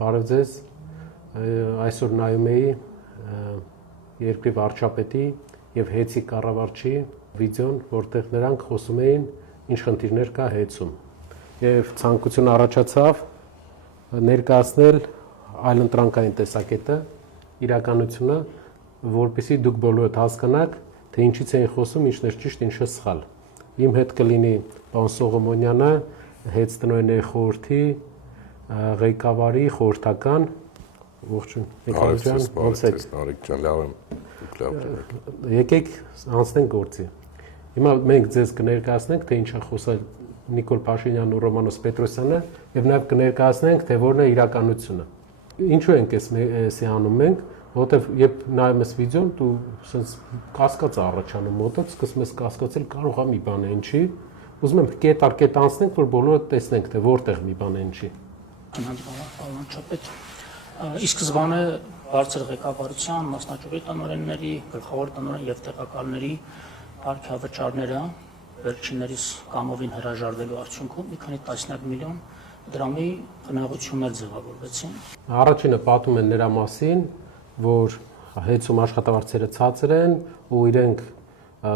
Բարև ձեզ, այսօր նայում էի երկրի վարչապետի և հեծի կառավարչի վիդեոն, որտեղ նրանք խոսում էին ինչ խնդիրներ կա հեծում և ցանկություն առաջացավ ներկայացնել այլընտրանքային տեսակետը, իրականությունը, որպեսզի դուք բոլորդ հասկանաք, թե ինչից էին խոսում, ինչն էր ճիշտ, ինչը սխալ։ Իմ հետ կլինի պարոն Սողոմոնյանը, հեծտնօրենների խորհրդի ղեկավարի խորհրդական, ողջույն, Նիկոլ ջան, ոնց եք։ Նարեկ ջան, լավ եմ, դուք լավ եք։ Եկեք անցնենք գործի։ Հիմա մենք ձեզ կներկայացնենք, թե ինչ է խոսել Նիկոլ Փաշինյանն ու Ռոմանոս Պետրոսյանը, եւ նաեւ կներկայացնենք, թե որն է իրականությունը։ Ինչու ենք էսի անում մենք, որովհետեւ երբ նայում ես վիդեոն, դու sense կասկած է առաջանում մոտդ, սկսում ես կասկածել, կարող է մի բան է ինչի։ Ուզում եմ կետ առ կետ անցնենք, որ բոլորը տեսնենք, թե որտեղ մի բան է ինչի։ Ի սկզբանե բարձր ղեկավարության, մասնաճյուղի տնօրենների, գլխավոր տնօրեն եւ տեղակալների արքայավճարները վերջիններիս կամովին հրաժարվելու արդյունքում մի քանի տասնյակ միլիոն դրամի խնայողություններ ձևավորվեցին։ Առաջինը պատում են նրա մասին, որ հեծում աշխատավարձերը ցածր են ու իրենք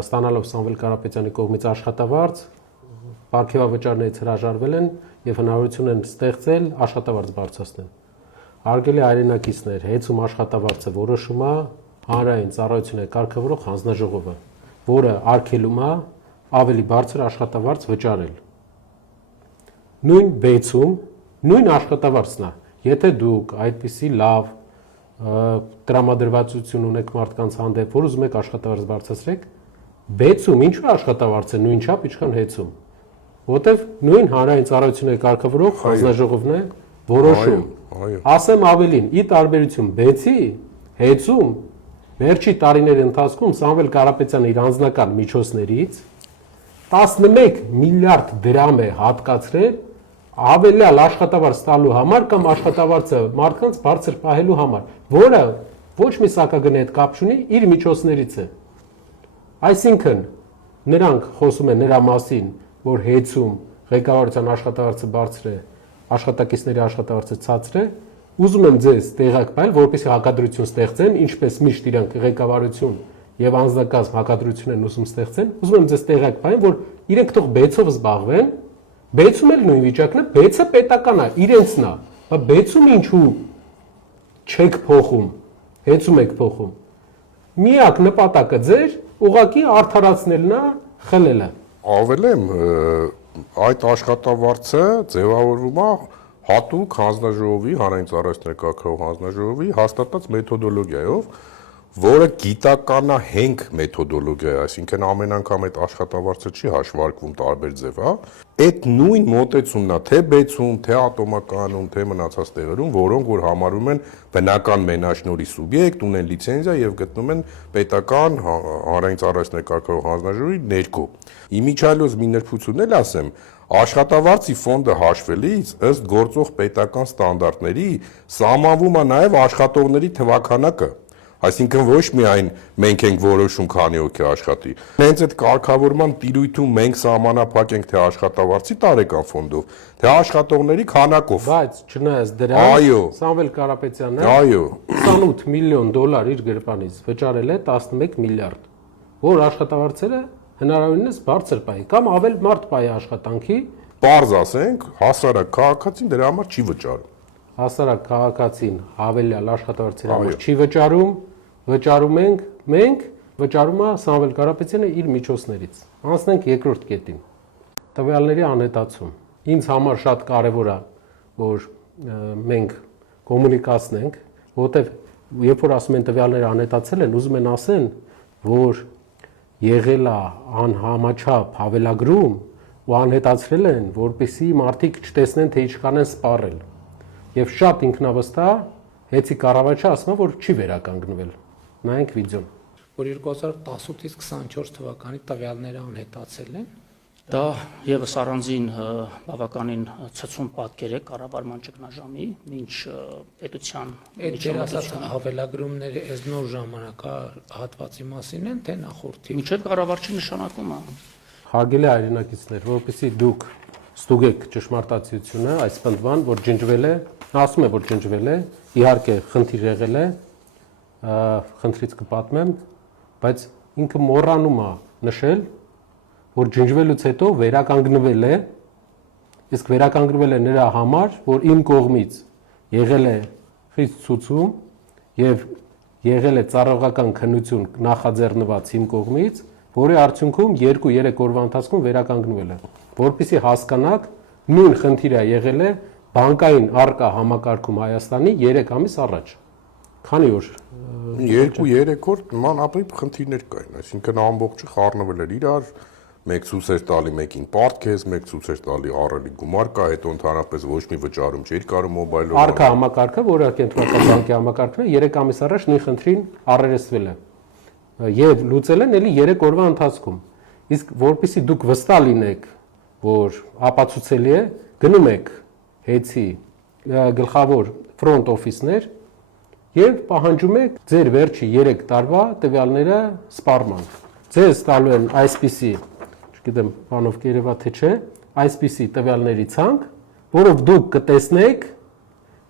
ստանալով Սամվել Կարապետյանի կողմից աշխատավարձ, պարգևավճարներից հրաժարվել են եւ հնարավորություն են ստեղծել աշխատավարձ բարձրացնել։ Հարգելի հայրենակիցներ, հեծում աշխատավարձը որոշում է հանրային ծառայությունների կարգավորող հանձնաժողովը, որը արգելում է ավելի բարձր աշխատավարձ վճարել։ Նույն բեցում, նույն աշխատավարձն է, եթե դուք այդպիսի լավ տրամադրվածություն ունեք մարդկանց հանդեպ, որ ուզում եք աշխատավարձ բարձրացրեք, բեցում ինչու աշխատավարձը նույն չափ, ինչքան հեծում։ Որտեվ նույն հանրային ծառայությունների կարգավորող հանձնաժողովն է որոշում։ Ասեմ ավելին, ի տարբերություն բեցի, հեծում վերջի տարիների ընթացքում Սամվել Կարապետյանը իր անձնական միջոցներից 11 միլիարդ դրամ է հատկացրել ավելյալ աշխատավարձ տալու համար կամ աշխատավարձը մարդկանց բարձր պահելու համար, որը ոչ մի սակագնի հետ կապ չունի, իր միջոցներից է։ Այսինքն նրանք խոսում են նրա մասին, որ հեծում ղեկավարության աշխատավարձը բարձր է, աշխատակիցների աշխատավարձը ցածր է, ուզում եմ ձեզ տեղակ պահել, որպեսզի հակադրություն ստեղծեն, ինչպես միշտ իրանք ղեկավարություն եւ անձնակազմ հակադրություն են ուզում ստեղծեն, ուզում եմ ձեզ տեղակ պահել, որ իրենք թող բեցով զբաղվեն, բեցում էլ նույն վիճակն է, բեցը պետական է, իրենցն է, բայց բեցում ինչու չեք փոխում, հեծում եք փոխում։ Միակ նպատակը ձեր ուղղակի արդարացնելն է, խլելը։ Ավելեմ, այդ աշխատավարձը ձևավորվում է հատուկ հանձնաժողովի, հանրային ծառայությունների կարգավորող հանձնաժողովի հաստատած մեթոդոլոգիայով, որը գիտականահենք մեթոդոլոգիա է, այսինքն ամեն անգամ այդ աշխատավարձը չի հաշվարկվում տարբեր ձև, այդ նույն մոտեցումն է, թե բեցում, թե ատոմականում, թե մնացած տեղերում, որոնք որ համարում են բնական մենաշնորհի սուբյեկտ, ունեն լիցենզիա եւ գտնում են պետական հանրային ծառայությունների կարգավորող հանձնաժողովի ներքո։ Իմիջիայլոց մի նրբությունն էլ ասեմ, աշխատավարձի ֆոնդը հաշվելիս ըստ գործող պետական ստանդարտների սահմանվում է նաեւ աշխատողների թվաքանակը։ Այսինքն ոչ միայն մենք ենք որոշում քանի հոգի աշխատի։ Հենց այդ կարգավորման տիրույթում մենք սահմանափակ ենք թե աշխատավարձի տարեկան ֆոնդով, թե աշխատողների քանակով։ Բայց չնայած դրան, Սամվել Կարապետյանն 28 միլիոն դոլար իր գրպանից վճարել է 11 միլիարդ, որ աշխատավարձերը հնարավորինս բարձր պահի կամ ավել մարդ պահի աշխատանքի։ Պարզ ասենք, հասարակ քաղաքացին դրա համար չի վճարում։ Հասարակ քաղաքացին հավելյալ աշխատավարձերի համար չի վճարում, վճարում ենք մենք, վճարում է Սամվել Կարապետյանը իր միջոցներից։ Անցնենք երկրորդ կետին։ Տվյալների անհետացում։ Ինձ համար շատ կարևոր է, որ մենք կոմունիկացնենք, որովհետև երբ որ ասում են տվյալները անհետացել են, ուզում են ասեն, որ եղել է անհամաչափ հավելագրում ու անհետացրել են, որպեսզի մարդիկ չտեսնեն, թե ինչքան են սպառել։ Եվ շատ ինքնավստահ հեծի կառավարչը ասում է, որ չի վերականգնվել։ Նայենք վիդեոն։ Որ 2018-ից 24 թվականի տվյալները անհետացել են, դա եւս առանձին բավականին ցցուն պատկեր է կառավարման ճգնաժամի, ինչ պետության այդ դերասած հավելագրումները այս նոր ժամանակահատվածի մասին են, թե նախորդի։ Մինչև կառավարչի նշանակումը։ Հարգելի հայրենակիցներ, որովհետեւ դուք ստուգեք ճշմարտացիությունը, այս պնդման, որ ջնջվել է Նա ասում է, որ ջնջվել է, իհարկե խնդիր եղել է, խնդրից կպատմեմ, բայց ինքը մոռանում է նշել, որ ջնջվելուց հետո վերականգնվել է, իսկ վերականգնվել է նրա համար, որ իմ կողմից եղել է խիստ ցուցում եւ եղել է ծառայողական քննություն նախաձեռնված իմ կողմից, որի արդյունքում 2-3 օրվա ընթացքում վերականգնվել է, որպեսզի հասկանաք, նույն խնդիրը եղել է բանկային արկա համակարգում Հայաստանի 3 ամիս առաջ։ Քանի օր 2-3 օր նմանապի խնդիրներ կային, այսինքն ամբողջը խառնվել էր իրար, մեկ ցույց էր տալի մեկին պարտքես, մեկ ցույց էր տալի առելի գումար կա, հետո ընդհանրապես ոչ մի վճարում չէր կարող մոբայլով։ Արկա համակարգը, որը կենտրոնական բանկի համակարգն է, 3 ամիս առաջ նույն խնդրին առերեսվել է եւ լուծել են էլի 3 օրվա ընթացքում։ Իսկ որpիսի դուք վստահ լինեք, որ ապացուցելի է, գնում եք հեծի գլխավոր ֆրոնտ օֆիսներ եւ պահանջում եք ձեր վերջի 3 տարվա տվյալները սպառման։ Ձեզ տալու են այսպիսի, չգիտեմ, բանով կերևա թե չէ, այսպիսի տվյալների ցանկ, որով դուք կտեսնեք,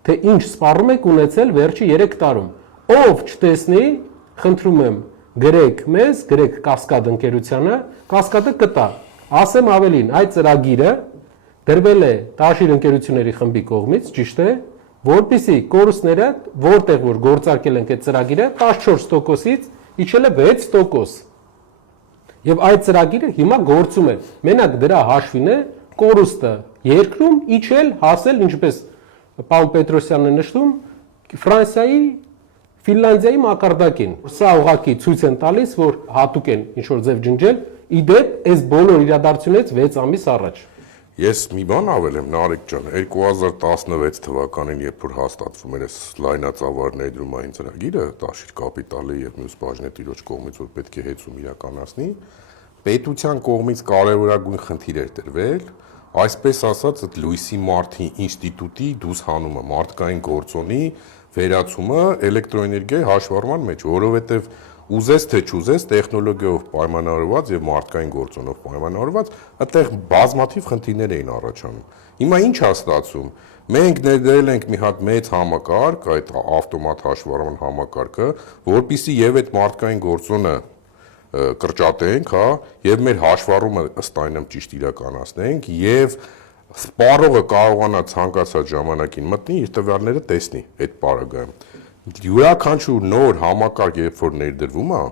թե ինչ սպառում եք ունեցել վերջի 3 տարում։ Ով չտեսնի, խնդրում եմ, գրեք մեզ, գրեք Կասկադ ընկերությանը, Կասկադը կտա։ Ասեմ ավելին, այդ ծրագիրը դրվել է Տաշիր ընկերությունների խմբի կողմից, ճիշտ է, որպեսզի կորուստները, որտեղ որ գործարկել ենք այդ ծրագիրը, 14%-ից իջել է 6%։ Եվ այդ ծրագիրը հիմա գործում է։ Մենակ դրա հաշվին է կորուստը երկրում իջել, հասել, ինչպես պարոն Պետրոսյանն է նշում, Ֆրանսիայի, Ֆինլանդիայի մակարդակին։ Սա ուղղակի ցույց են տալիս, որ հատուկ են ինչ որ ձև ջնջել, իդեպ այս բոլոր իրադարձությունից 6 ամիս առաջ։ Ես մի բան ավելեմ, Նարեկ ջան, 2016 թվականին, երբ որ հաստատվում էր այս լայնածավալ ներդրումային ծրագիրը, Տաշիր կապիտալի եւ մյուս բաժնետիրոջ կողմից, որ պետք է հեծում իրականացնի, պետության կողմից կարևորագույն խնդիր էր դրվել, այսպես ասած, այդ Լուիսի Մարտի ինստիտուտի դուսհանումը, մարդկային գործոնի վերացումը էլեկտրոէներգիայի հաշվառման մեջ, որովհետեւ ուզես թե չուզես տեխնոլոգիայով պայմանավորված եւ մարդկային գործոնով պայմանավորված, այդտեղ բազմաթիվ խնդիրներ էին առաջանում։ Հիմա ինչ է ստացվում։ Մենք ներդրել ենք մի հատ մեծ համակարգ, այդ ավտոմատ հաշվառման համակարգը, որpիսի եւ այդ մարդկային գործոնը կրճատենք, հա, եւ մեր հաշվառումը ըստ այնմ ճիշտ իրականացնենք եւ սպառողը կարողանա ցանկացած ժամանակին մտնի իր տվյալները տեսնի այդ պարագայում։ Յուրաքանչյուր նոր համակարգ, երբ որ ներդրվում է,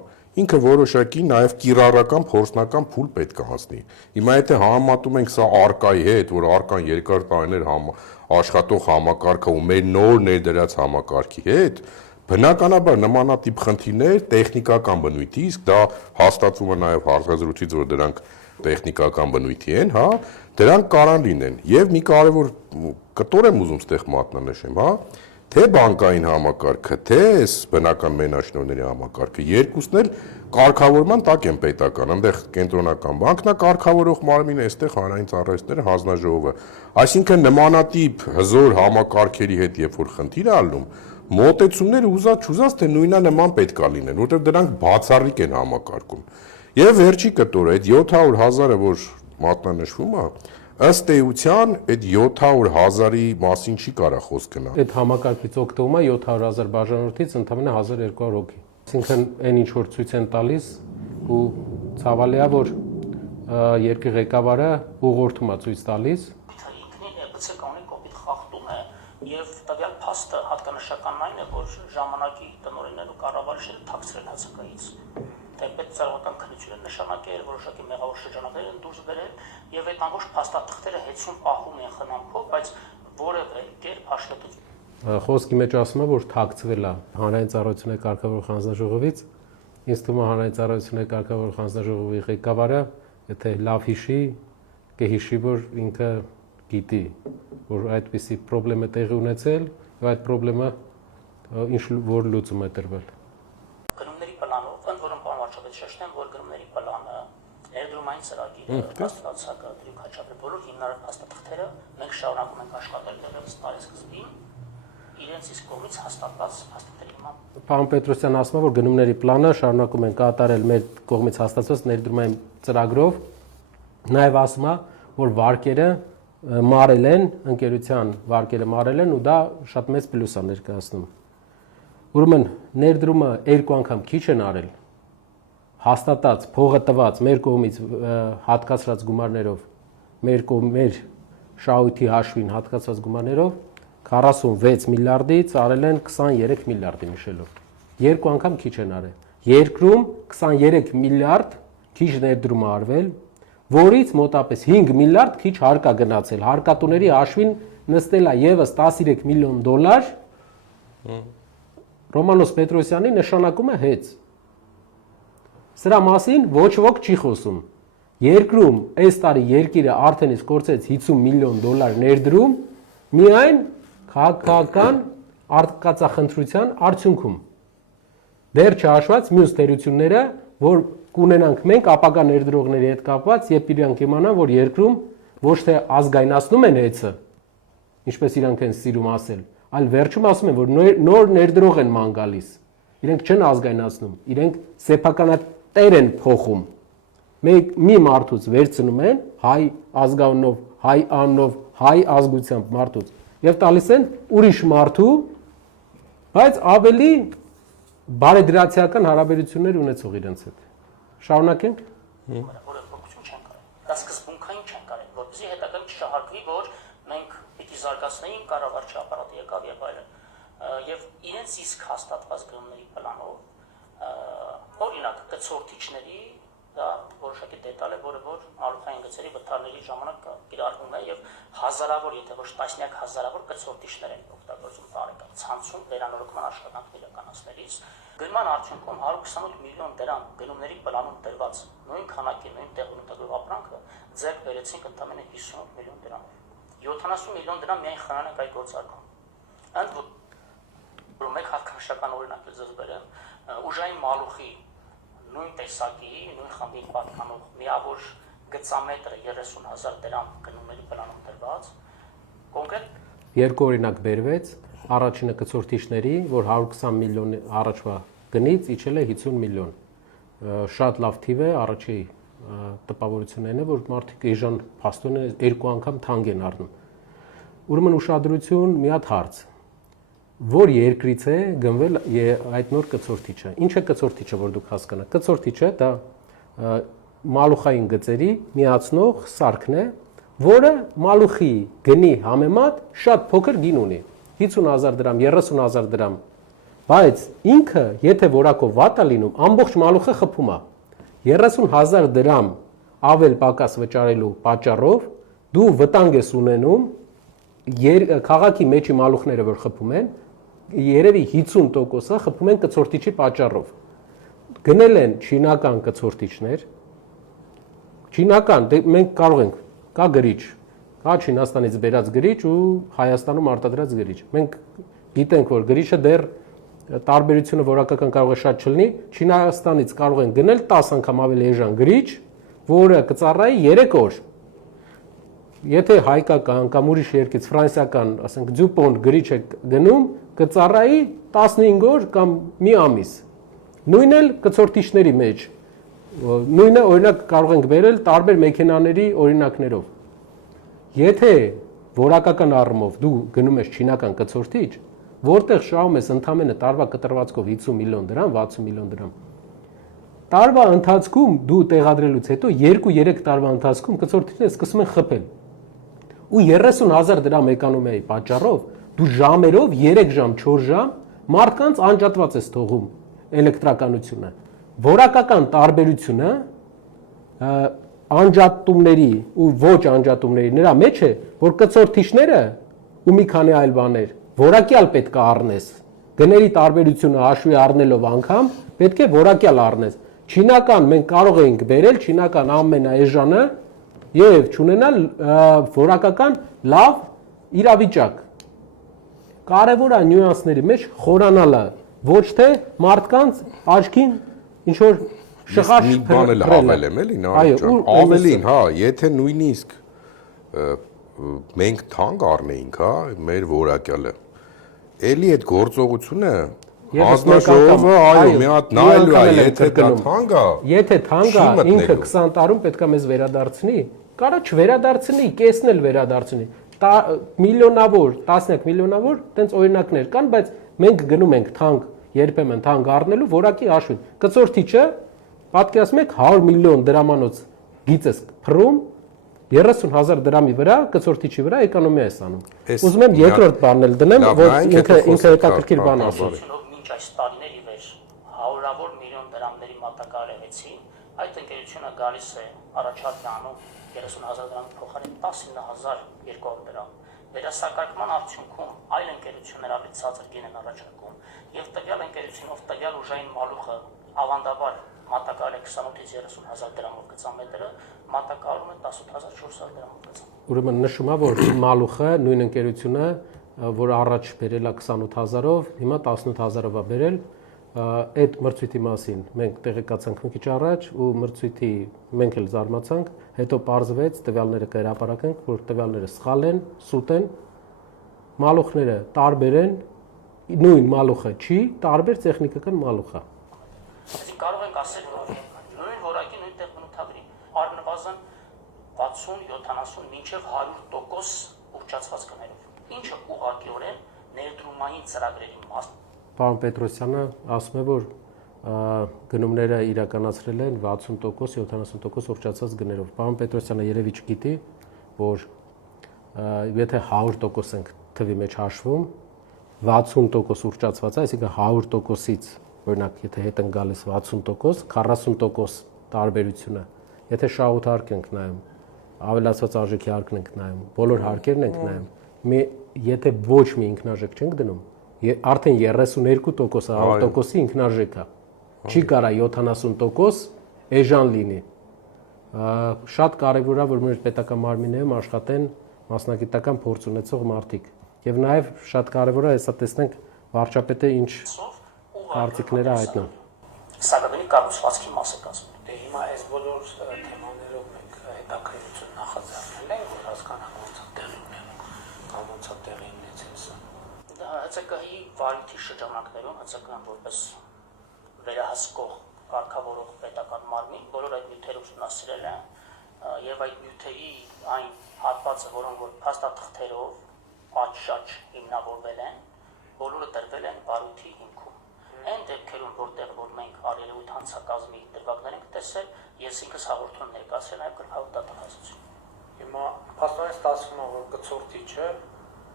ինքը որոշակի նաև կիրառական փորձնական փուլ պետք է անցնի։ Հիմա եթե համեմատում ենք սա արկայի հետ, որ արկան երկար տարիներ աշխատող համակարգը ու մեր նոր ներդրած համակարգի հետ, բնականաբար նմանատիպ խնդիրներ տեխնիկական բնույթի, իսկ դա հաստատվում է նաև հարցազրույցից, որ դրանք տեխնիկական բնույթի են, հա, դրանք կարան լինեն։ Եվ մի կարևոր կտոր եմ ուզում ստեղ մատնանշեմ, հա, թե բանկային համակարգը, թե այս բնական մենաշնորհների համակարգը, երկուսն էլ կարգավորման տակ են պետական, այնտեղ կենտրոնական բանկն է կարգավորող մարմինը, այստեղ հանրային ծառայությունները հանձնաժողովը։ Այսինքն նմանատիպ հզոր համակարգերի հետ, երբ որ խնդիր է ալնում, մոտեցումները ուզած թե նույնանման պետք է լինեն, որտեղ դրանք բացառիկ են համակարգում։ Եվ վերջի կտորը, այդ 700,000-ը, որ մատնանշվում է, ըստ էության այդ 700,000-ի մասին չի կարա խոսք գնալ։ Այդ համակարգից օգտվում է 700,000 բաժանորդից ընդամենը 1200 հոգի։ Այսինքն այն ինչ որ ցույց են տալիս ու ցավալի է որ երկրի ղեկավարը ուղղորդում է ցույց տալիս։ Գուցե կանոնի կոպիտ խախտում է եւ տվյալ փաստը հատկանշականն այն է, որ ժամանակի տնօրենն ու կառավարիչները թաքցրել հասակայից։ Թեպետ ծառայական քննություն են նշանակել, որոշակի մեղավոր շրջանակներ են դուրս բերել եւ այդ ամբողջ փաստաթղթերը հեծում պահում են խնամքով, բայց որևէ կերպ հաշվետվություն։ Խոսքի մեջ ասում է, որ թաքցվել է հանրային ծառայությունների կարգավորող հանձնաժողովից։ Ինձ թվում է հանրային ծառայությունների կարգավորող հանձնաժողովի ղեկավարը, եթե լավ հիշի, կհիշի, որ ինքը գիտի, որ այդպիսի խնդրեմ է տեղի ունեցել եւ այդ խնդրեմը ինչ որ լուծում է տրվել։ Գնումների պլանով, ընդ որում պարոն վարչապետ շեշտեմ, որ գնումների պլանը, ներդրումային ծրագիրը, հաստատացակը, դրույք հաճախել բոլոր հիմնարար փաստաթղթերը մենք շարունակում ենք աշխատել դեռևս տարեսկզբին իրենց իսկ կողմից հաստատված փաստաթղթերի հիման։ Պարոն Պետրոսյանն ասում է, որ գնումների պլանը շարունակում են կատարել մեր կողմից հաստատված ներդրումային ծրագրով, նաև ասում է, որ վարկերը մարել են, ընկերության վարկերը մարել են ու դա շատ մեծ պլյուս է ներկայացնում։ Ուրեմն ներդրումը երկու անգամ քիչ են արել, հաստատած, փողը տված մեր կողմից հատկացրած գումարներով, մեր շահույթի հաշվին հատկացված գումարներով 46 միլիարդից արել են 23 միլիարդի նշելով։ Երկու անգամ քիչ են արել։ Երկրում 23 միլիարդ քիչ ներդրում արվել, որից մոտապես 5 միլիարդ քիչ հարկ է գնացել։ Հարկատուների հաշվին նստել է եւս 13 միլիոն դոլար։ Ռոմանոս Պետրոսյանի նշանակում է հեծ։ Սրա մասին ոչ ոք չի խոսում։ Երկրում այս տարի երկիրը արդեն իսկ կորցրեց 50 միլիոն դոլար ներդրում միայն քաղաքական արկածախնդրության արդյունքում։ Դեռ չհաշված մյուս թերությունները, որ կունենանք մենք ապագա ներդրողների հետ կապված, երբ իրանք իմանան, որ երկրում ոչ թե ազգայնացնում են հեծը, ինչպես իրանք են սիրում ասել, այլ վերջում ասում են, որ նոր ներդրող են ման գալիս։ Իրենք չեն ազգայնացնում, իրենք սեփականատեր են փոխում։ Մի մարդուց վերցնում են հայ ազգանով, հայ անով, հայ ազգությամբ մարդուց եւ տալիս են ուրիշ մարդու, բայց ավելի բարեդրացիական հարաբերություններ ունեցող իրենց հետ։ Շարունակենք։ Որոշություն չեն կարել։ Դա սկզբունքային չեն կարել, որպեսզի հետագայում չշահարկվի, որ մենք պիտի զարգացնեինք կառավարչի ապարատը եկավ եւ այլն։ Եվ իրենց իսկ հաստատված գնումների պլանով, օրինակ կցորդիչների դա որոշակի դետալ է, որը որ մալուխային գծերի վթարների ժամանակ կիրառվում է եւ հազարավոր, եթե ոչ տասնյակ հազարավոր կցորդիչներ են օգտագործում տարեկան ցանցում վերանորոգման աշխատանքներ իրականացնելիս։ Գնման արդյունքում 128 միլիոն դրամ գնումների պլանում դրված նույն քանակի, նույն տեղունտագրով ապրանքը ձեռք բերեցինք ընդամենը 58 միլիոն դրամով։ 70 միլիոն դրամ միայն խնանենք այդ գործարկում։ Ընդ որում մեկ հատկանշական օրինակ ձեզ բերեմ, ուժային մալուխի նույն տեսակի, նույն խմբի պատկանող միավոր գծամետրը 30,000 դրամ գնումների պլանում դրված, կոնկրետ երկու օրինակ բերվեց, առաջինը կցորդիչների, որ 120 միլիոն առաջվա գնից իջել է 50 միլիոն։ Շատ լավ թիվ է, առաջի տպավորությունն է, որ մարդիկ էժան փաստորեն երկու անգամ թանկ են առնում։ Ուրեմն ուշադրություն մի հատ հարց, որ երկրից է գնվել այդ նոր կցորդիչը։ Ինչ է կցորդիչը, որ դուք հասկանաք։ Կցորդիչը դա մալուխային գծերի միացնող սարքն է, որը մալուխի գնի համեմատ շատ փոքր գին ունի։ 50,000 դրամ, 30,000 դրամ, բայց ինքը, եթե որակով վատ է լինում, ամբողջ մալուխը խփում է։ 30,000 դրամ ավել պակաս վճարելու պատճառով դու վտանգ ես ունենում քաղաքի մեջի մալուխները, որ խփում են, երևի 50%-ը խփում են կցորդիչի պատճառով։ Գնել են չինական կցորդիչներ, չինական, մենք կարող ենք, կա գրիչ, կա Չինաստանից բերած գրիչ ու Հայաստանում արտադրած գրիչ։ Մենք գիտենք, որ գրիչը դեռ տարբերությունը որակական կարող է շատ չլինի, Չինաստանից կարող են գնել 10 անգամ ավելի էժան գրիչ, որը կծառայի 3 օր։ Եթե հայկական կամ ուրիշ երկրից ֆրանսիական, ասենք դյուպոն գրիչ է գնում, կծառայի 15 օր կամ մի ամիս։ Նույնն էլ կցորդիչների մեջ։ Նույնը օրինակ կարող ենք բերել տարբեր մեքենաների օրինակներով։ Եթե որակական առումով դու գնում ես չինական կցորդիչ, որտեղ շահում ես ընդամենը տարվա կտրվածքով 50 միլիոն դրամ, 60 միլիոն դրամ։ Տարվա ընթացքում դու տեղադրելուց հետո 2-3 տարվա ընթացքում կցորդիչները սկսում են խփել։ Ու 30,000 դրամ էկոնոմիայի պատճառով դու ժամերով 3 ժամ, 4 ժամ մարդկանց անջատված ես թողում էլեկտրականությունը։ Որակական տարբերությունը անջատումների ու ոչ անջատումների նրա մեջ է, որ կցորդիչները ու մի քանի այլ բաներ որակյալ պետք է առնես։ Գների տարբերությունը հաշվի առնելով անգամ պետք է որակյալ առնես։ Չինական մենք կարող ենք բերել չինական ամենաէժանը եւ չունենալ որակական լավ իրավիճակ։ Կարևոր է նյուանսների մեջ խորանալը, ոչ թե մարդկանց աչքին ինչ որ շղար մի բան էլ հավելեմ էլի նարեջան, ավելին, հա, եթե նույնիսկ մենք թանկ առնեինք, հա, մեր որակյալը, էլի այդ գործողությունը հանձնաժողովը, այո, մի հատ նայելու է, եթե դա թանկ է, եթե թանկ է, ինքը 20 տարում պետք է մեզ վերադարձնի, կարա չվերադարձնի, կեսն էլ վերադարձնի։ Միլիոնավոր, տասնյակ միլիոնավոր տենց օրինակներ կան, բայց մենք գնում ենք թանկ, երբեմն թանկ առնելու որակի հաշվին։ Կցորդիչը պատկերացնում եք 100 միլիոն դրամանոց գիծես փռում 30,000 դրամի վրա կցորդիչի վրա էկոնոմիա է ստանում։ Ուզում եմ երկրորդ բանն էլ դնեմ, որ ինքը հետաքրքիր բան ասի։ Մինչ այս տարիների վեր հարյուրավոր միլիոն դրամների մատակարարեցին, այդ ընկերությունը գալիս է առաջարկ անում 30,000 դրամի փոխարեն 19,200 դրամ։ Վերասակարկման արդյունքում այլ ընկերություններ ավելի ցածր գին են առաջարկում, եւ տվյալ ընկերությունով տվյալ ուժային մալուխը ավանդաբար մատակարարել է 28-ից 30,000 դրամով գծամետրը, մատակարարում է 18,400 դրամով գծամետր։ Ուրեմն նշում է, որ մալուխը նույն ընկերությունը, որ առաջ բերել է 28,000-ով, հիմա 18,000-ով է բերել, այդ մրցույթի մասին մենք տեղեկացանք մի քիչ առաջ ու մրցույթի մենք էլ զարմացանք, հետո պարզվեց տվյալները կհրապարակենք, որ տվյալները սխալ են, սուտ են, մալուխները տարբեր են, նույն մալուխը չի, տարբեր տեխնիկական մալուխ է։ Այսինքն կարող ենք ասել, որ նույն որակի նույն տեղ բնութագրի առնվազն 60-70 մինչև 100% ուռճացված կներով, ինչը ուղղակիորեն ներդրումային ծրագրերի մաս։ Պարոն Պետրոսյանը ասում է, որ գնումները իրականացրել են 60%, 70% ուռճացած գներով։ Պարոն Պետրոսյանը երևի չգիտի, որ եթե 100% ենք թվի մեջ հաշվում, 60% ուռճացված է, այսինքն 100%-ից, օրինակ, եթե հետ են գալիս 60%, 40% տարբերությունը, եթե շահութարկ ենք նայում, ավելացված արժեքի հարկն ենք նայում, բոլոր հարկերն ենք նայում, եթե ոչ մի ինքնարժեք չենք դնում, արդեն 32%-ը 100%-ի ինքնարժեք է, չի կարա 70% էժան լինի։ Շատ կարևոր է, որ մեր պետական մարմիններում աշխատեն մասնագիտական փորձ ունեցող մարդիկ։ Եվ նաև շատ կարևոր է, հեսա տեսնենք վարչապետը ինչ կարծիքներ է հայտնում։ Սակավինի կառուցվածքի մասը կազմում։ Դե հիմա այս բոլոր թեմաներով մենք հետաքրքրություն նախաձեռնել ենք, որ հասկանանք ոնց է տեղի ունենում, կամ ոնց է տեղի ունեցել սա։ ՀՑԿ-ի վարույթի շրջանակներում ՀՑԿ-ն որպես վերահսկող կարգավորող պետական մարմին բոլոր այդ նյութերը ուսումնասիրել են եւ այդ նյութերի այն հատվածը, որոնք որ փաստաթղթերով պատշաճ հիմնավորվել են, բոլորը դրվել են վարույթի հիմքում։ Այն դեպքերում, որտեղ որ մենք արելույթ հանցակազմի դրվագներ ենք տեսել, ես ինքս հաղորդում ներկայացրել նաև գրքավոր դատախազություն։ Հիմա փաստորեն ստացվում է, որ կցորդիչը,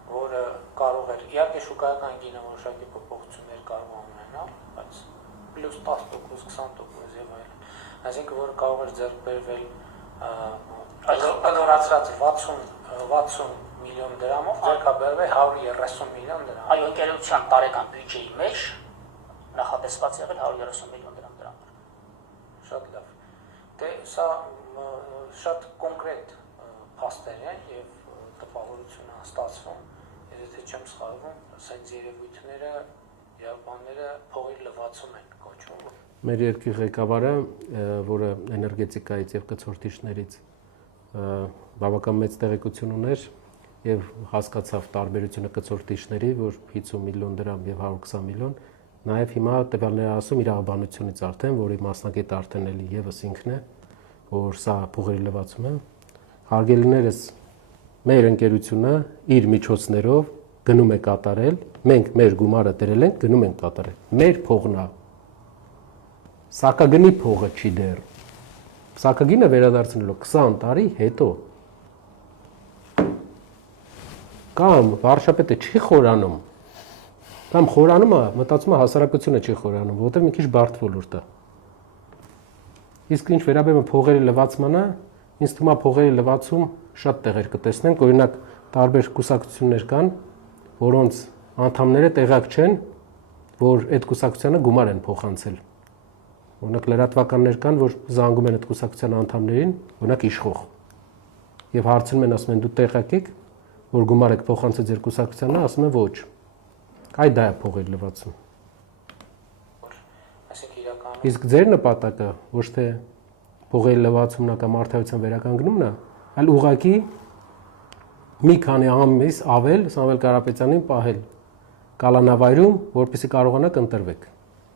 որը կարող էր իհարկե շուկայական գինը որոշակի փոփոխություններ կարող է ունենալ, բայց պլյուս 10%, 20% եւ այլն։ Այսինքն որ կարող էր ձեռք բերվել նորացած 60 միլիոն դրամով, ձեռք է բերվել 130 միլիոն դրամ։ Այո, ընկերության տարեկան բյուջեի մեջ նախատեսված եղել 130 միլիոն դրամ։ Շատ լավ։ Դե սա շատ կոնկրետ փաստեր են եւ տպավորություն է ստացվում, եթե չեմ սխալվում, ասենց երևույթները, երբանները փողի լվացում են կոչվում։ Մեր երկրի ղեկավարը, որը էներգետիկայից եւ կցորդիչներից բավական մեծ տեղեկություն ուներ եւ հասկացավ տարբերությունը կցորդիչների, որ 50 միլիոն դրամ եւ 120 միլիոն, նաեւ հիմա տվյալները ասում իրավաբանությունից արդեն, որի մասնակետ արդեն էլի եւս ինքն է, որ սա փողերի լվացում է։ Հարգելիներս, մեր ընկերությունը իր միջոցներով գնում է կատարել, մենք մեր գումարը դրել ենք, գնում ենք կատարել։ Մեր փողն է։ Սակագնի փողը չի դեռ։ Սակագինը վերադարձնելու 20 տարի հետո։ Կամ վարչապետը չի խորանում, կամ խորանում է, մտածում է հասարակությունը չի խորանում, որովհետև մի քիչ բարդ ոլորտ է։ Իսկ ինչ վերաբերում է փողերի լվացմանը, ինձ թվում է փողերի լվացում շատ տեղեր կտեսնենք, օրինակ տարբեր կուսակցություններ կան, որոնց անդամները տեղյակ չեն, որ այդ կուսակցությանը գումար են փոխանցել։ Օրինակ լրատվականներ կան, որ զանգում են այդ կուսակցության անդամներին, օրինակ իշխող։ Եվ հարցնում են, ասում են դու տեղյակ եք, որ գումար եք փոխանցել ձեր կուսակցությանը, ասում են ոչ։ Այ դա է փողերի լվացում։ Իսկ ձեր նպատակը ոչ թե փողերի լվացումն է կամ արդարության վերականգնումն է, այլ ուղղակի մի քանի ամիս ավել Սամվել Կարապետյանին պահել կալանավայրում, որպեսզի կարողանաք ընտրվեք։